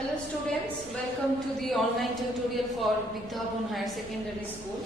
Hello students, welcome to the online tutorial for Vidhabhan Higher Secondary School.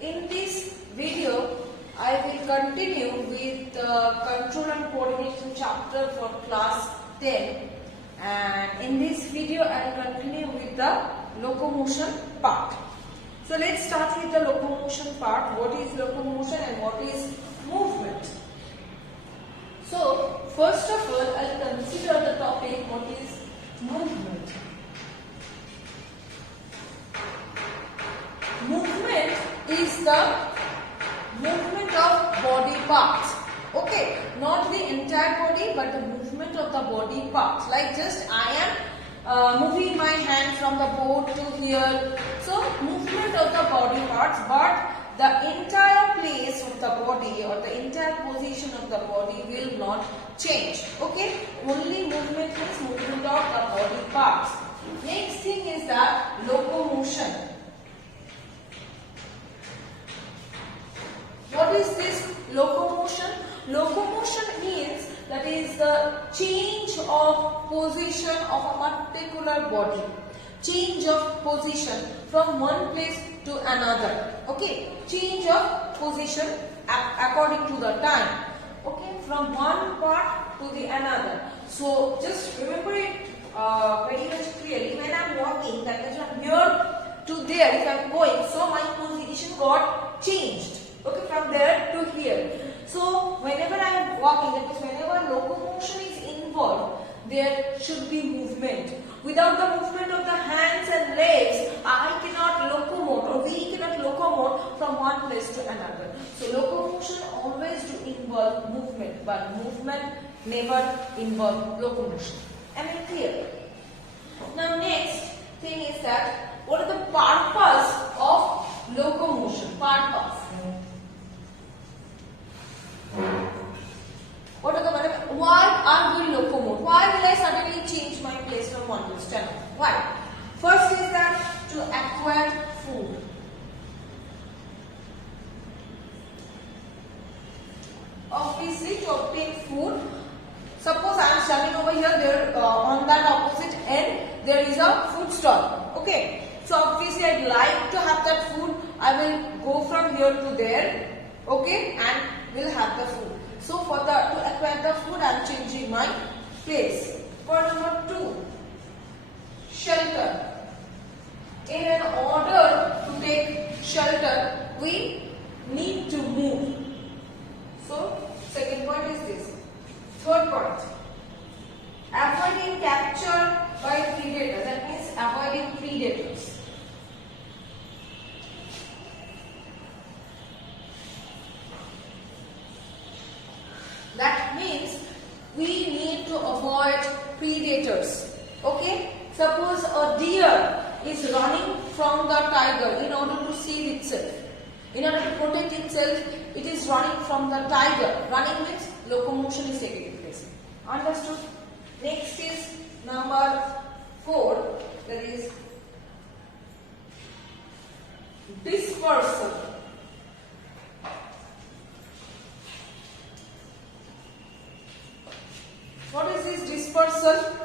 In this video, I will continue with the Control and Coordination chapter for class 10, and in this video I will continue with the locomotion part. So let's start with the locomotion part. What is locomotion and what is movement? So first of all, I will consider the topic what is movement. Movement is the movement of body parts. Okay, not the entire body but the movement of the body parts. Like just I am moving my hand from the board to here. So movement of the body parts, but the entire place of the body or the entire position of the body will not change. Okay, only movement is movement of the body parts. Next thing is that locomotion. What is this locomotion? Locomotion means that is the change of position of a particular body. Change of position from one place to another. Okay, change of position according to the time. Okay, from one part to the another. So just remember it very much clearly. When I am walking, that means from here to there, if I am going, so my position got changed. Okay, from there to here. So whenever I am walking, that means whenever locomotion is involved, there should be movement. Without the movement of the hands and legs, I cannot locomote or we cannot locomote from one place to another. So locomotion always do involve movement, but movement never involve locomotion. Am I clear? Now next thing is that what are the purpose of locomotion? Purpose. What are the why are we locomote? Why will I suddenly change my place from one place to another? Why? First is that to acquire food. Obviously to obtain food. Suppose I am standing over here, there on that opposite end there is a food stall. Okay. So obviously I'd like to have that food. I will go from here to there. Okay, and will have the food. So for to acquire the food, I am changing my place. Point number 2, shelter. In an order to take shelter, we need to move. So second point is this. Third point, avoiding capture by predators. That means avoiding predators. That means we need to avoid predators. Okay? Suppose a deer is running from the tiger in order to save itself. In order to protect itself, it is running from the tiger. Running means locomotion is taking place. Understood? Next is number 4, that is dispersal. What is this dispersal?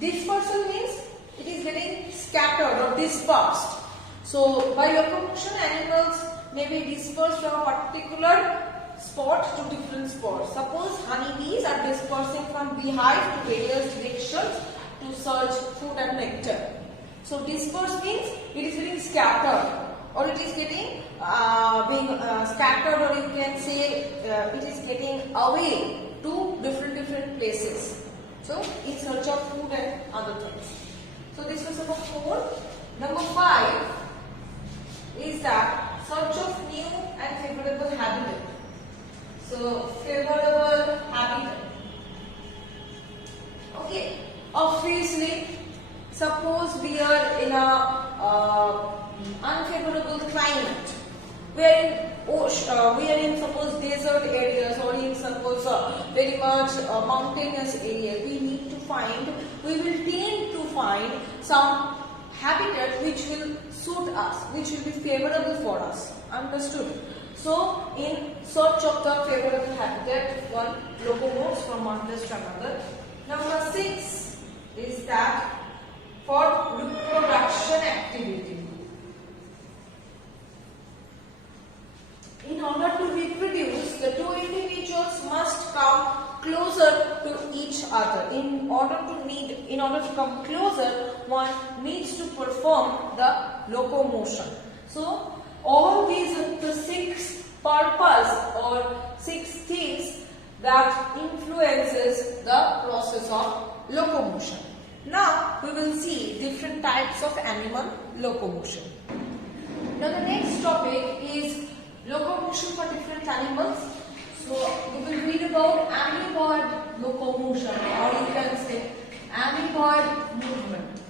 Dispersal means it is getting scattered or dispersed. So by locomotion, animals may be dispersed from a particular spot to different spots. Suppose honeybees are dispersing from beehive to various directions to search food and nectar. So dispersed means it is getting scattered, or it is getting being scattered, or you can say it is getting away to different places. So in search of food and other things. So this was number 4. Number 5 is that search of new and favorable habitat. So favorable habitat. Okay. Obviously, suppose we are in a unfavorable climate. We are in suppose desert areas, or in suppose very much mountainous area. We will tend to find some habitat which will suit us, which will be favorable for us. Understood? So in search of the favorable habitat, one locomotes from one place to another. Number 6 is that for reproduction activity. In order to reproduce, the two individuals must come closer to each other. In order to come closer, one needs to perform the locomotion. So all these are the 6 purpose or 6 things that influences the process of locomotion. Now we will see different types of animal locomotion. Now the next topic is locomotion for different animals. So we will read about amoeboid locomotion, or you can say amoeboid movement.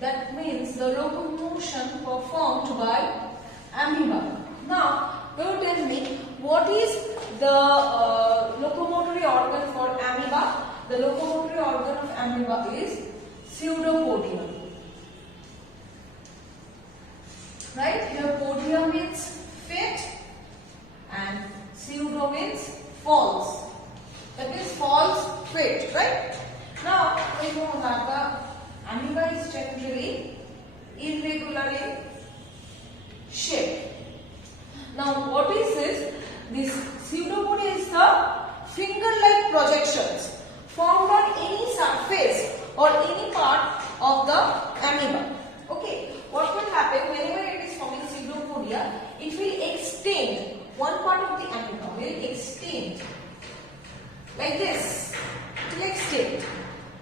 That means the locomotion performed by amoeba. Now you tell me, what is the locomotory organ for amoeba? The locomotory organ of amoeba is pseudopodia. Right? Here podia means fit and pseudo means false. That means false fit, right? Now we know that the amoeba is generally irregular in shape. Now what is this? This pseudopodia is the finger-like projections formed on any surface or any part of the amoeba. Okay, what will happen whenever it is forming pseudopodia? It will extend, one part of the amoeba will extend like this. It will extend.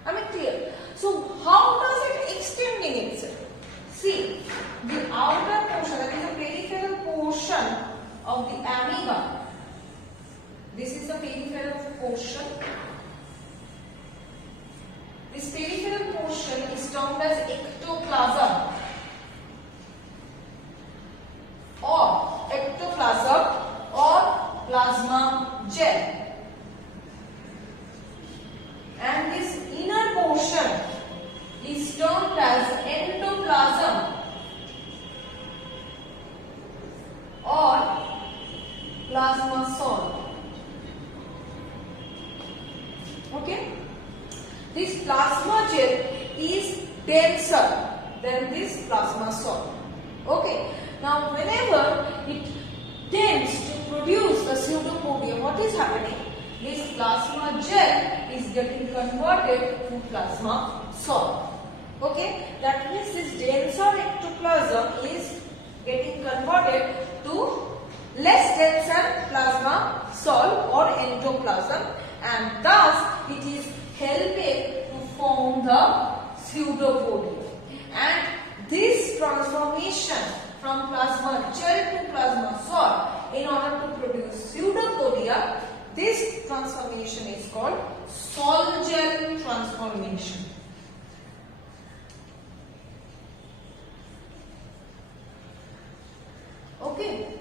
Am I clear? So how does it extend in itself? See, the outer portion, that is the peripheral portion of the amoeba. This is the peripheral portion. This peripheral portion is termed as ectoplasm or plasma gel. And this inner portion is termed as endoplasm or plasmasol. Okay? This plasma gel is denser than this plasmasol. Okay? Now whenever it tends to produce the pseudopodia, what is happening? This plasma gel is getting converted to plasma sol. Okay, that means this denser ectoplasm is getting converted to less denser plasma sol or endoplasm, and thus it is helping to form the pseudopodia. And this transformation from plasma gel to plasma sol in order to produce pseudopodia, this transformation is called sol-gel transformation. Okay,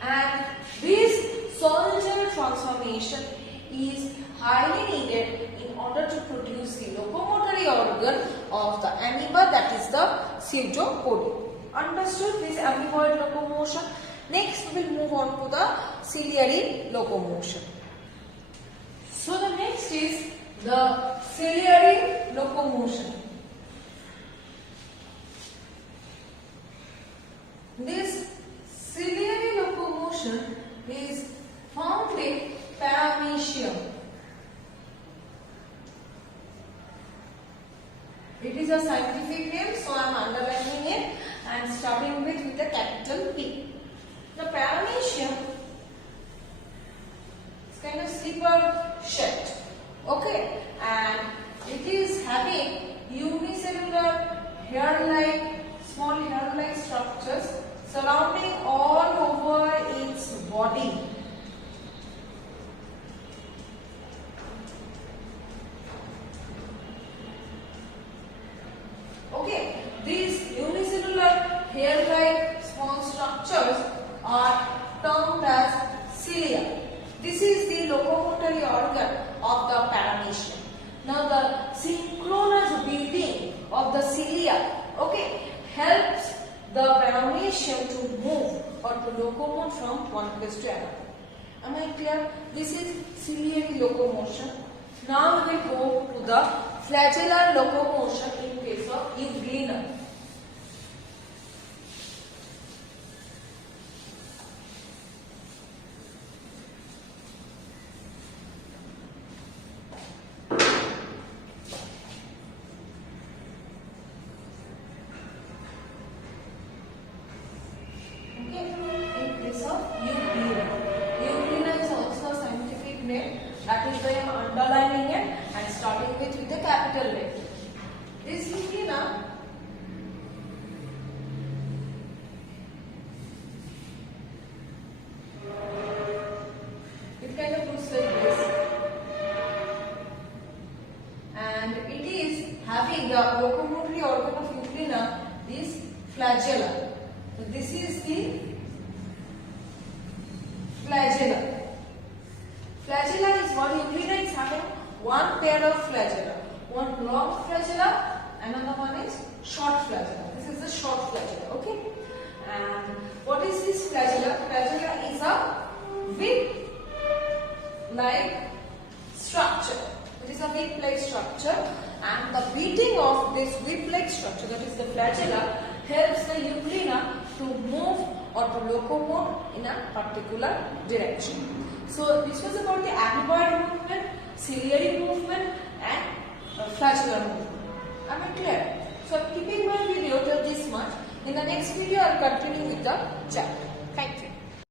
and this sol-gel transformation is highly needed in order to produce the locomotory organ of the amoeba, that is the pseudopodia. Understood this amoeboid locomotion? Next we will move on to the ciliary locomotion. So the next is the ciliary locomotion. This ciliary locomotion is found in paramecium. It is a scientific name, so I am underlining it and starting with a capital P. The paramecium is kind of slipper shaped. Okay, and it is having unicellular hair-like, small hair-like structures surrounding all over its body. Okay, these unicellular hair-like small structures are termed as cilia. This is the locomotory organ of the paramecium. Now the synchronous beating of the cilia, okay, helps the paramecium to move or to locomote from one place to another. Am I clear? This is ciliary locomotion. Now we will go to the flagellar locomotion in case of This euglena it kind of looks like this, and it is having the locomotory organ of euglena, this flagella. So this is the flagella. Flagella is what euglena is having one pair of flagella. One long flagella, another one is short flagella. This is the short flagella, okay? And what is this flagella? Flagella is a whip-like structure. It is a whip-like structure, and the beating of this whip-like structure, that is the flagella, helps the euglena to move or to locomote in a particular direction. So this was about the amoeboid movement, ciliary movement, and flagellar movement. Am I clear? So I am keeping my video till this much. In the next video I will continue with the chapter.